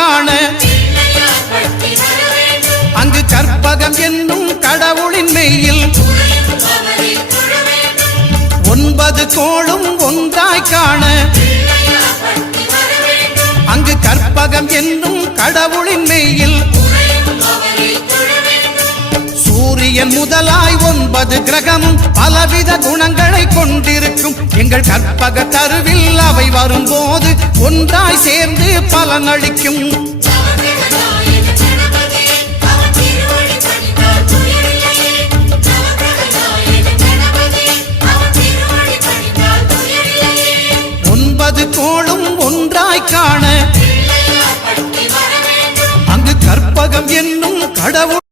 காண அங்கு கற்பகம் என்னும் கடவுளின் மெய்யில் 9 கோளும் ஒன்றாய் காண அங்கு கற்பகம் என்னும் கடவுளின் மெய்யில் சூரியன் முதலாய் 9 கிரகமும் பலவித குணங்களை கொண்டிருக்கும் எங்கள் கற்பக தருவில் அவை வரும்போது ஒன்றாய் சேர்ந்து பலனளிக்கும் கோளும் ஒன்றாய் காண அங்கு கற்பகம் என்னும் கடவுள்